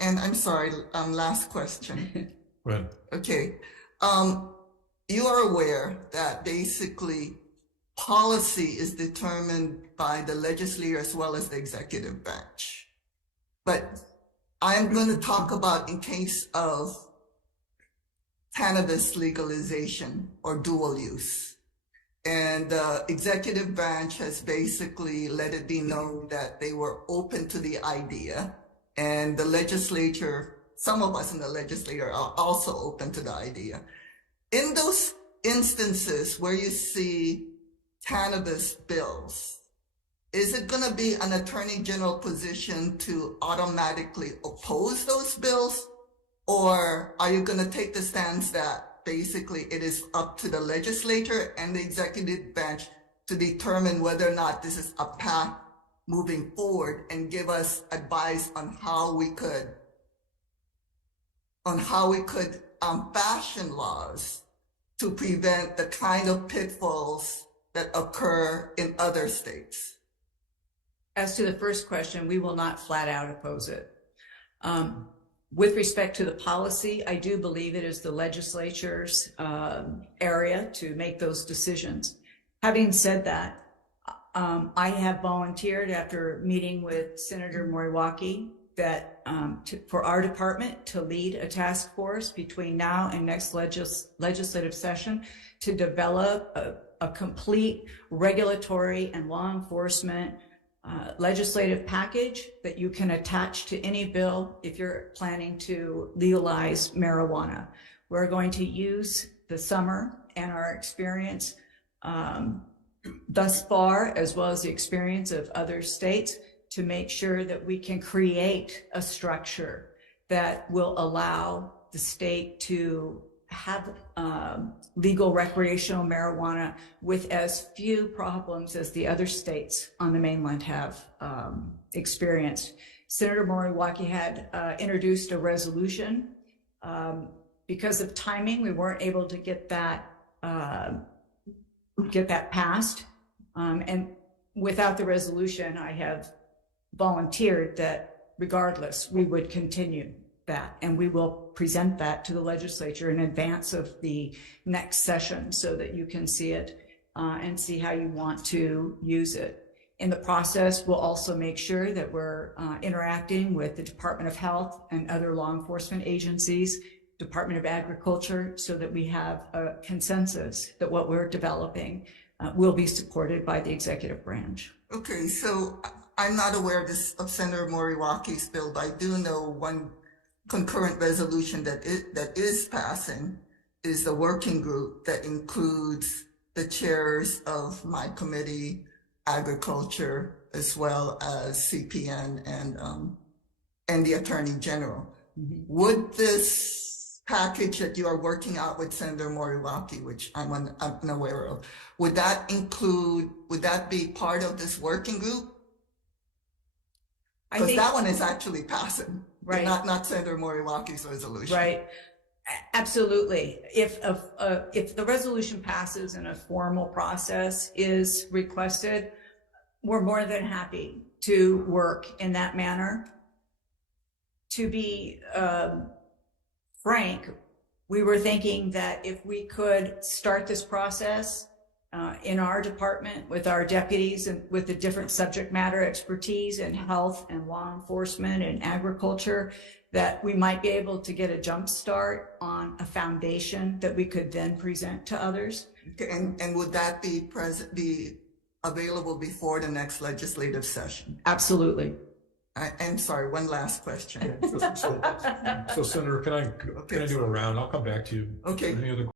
and I'm sorry, last question. Go ahead. Okay. You are aware that basically policy is determined by the legislature as well as the executive branch. But I'm going to talk about in case of cannabis legalization or dual use. And the executive branch has basically let it be known that they were open to the idea. And the legislature, some of us in the legislature are also open to the idea. In those instances where you see cannabis bills, is it going to be an attorney general position to automatically oppose those bills? Or are you going to take the stance that basically it is up to the legislature and the executive branch to determine whether or not this is a path moving forward and give us advice on how we could fashion laws to prevent the kind of pitfalls that occur in other states? As to the first question, we will not flat out oppose it. With respect to the policy, I do believe it is the legislature's area to make those decisions. Having said that, I have volunteered after meeting with Senator Moriwaki that for our department to lead a task force between now and next legislative session to develop a complete regulatory and law enforcement legislative package that you can attach to any bill if you're planning to legalize marijuana. We're going to use the summer and our experience thus far, as well as the experience of other states, to make sure that we can create a structure that will allow the state to have legal recreational marijuana with as few problems as the other states on the mainland have experienced. Senator Moriwaki had introduced a resolution. Because of timing, we weren't able to get that passed. And without the resolution, I have volunteered that regardless, we would continue that, and we will present that to the legislature in advance of the next session so that you can see it and see how you want to use it. In the process, we'll also make sure that we're interacting with the Department of Health and other law enforcement agencies, Department of Agriculture, so that we have a consensus that what we're developing will be supported by the executive branch. Okay, so I'm not aware of Senator Moriwaki's bill, but I do know one concurrent resolution that is passing is the working group that includes the chairs of my committee, Agriculture, as well as CPN and the Attorney General. Mm-hmm. Would this package that you are working out with Senator Moriwaki, which I'm unaware of, would that be part of this working group? Because that one is actually passing, right? Not Senator Moriwaki's resolution, right? Absolutely. If the resolution passes and a formal process is requested, we're more than happy to work in that manner. To be frank, we were thinking that if we could start this process in our department with our deputies and with the different subject matter expertise in health and law enforcement and agriculture, that we might be able to get a jump start on a foundation that we could then present to others. Okay, and would that be available before the next legislative session? Absolutely. I'm sorry, one last question. So Senator, can I do a round? I'll come back to you. Okay. Any other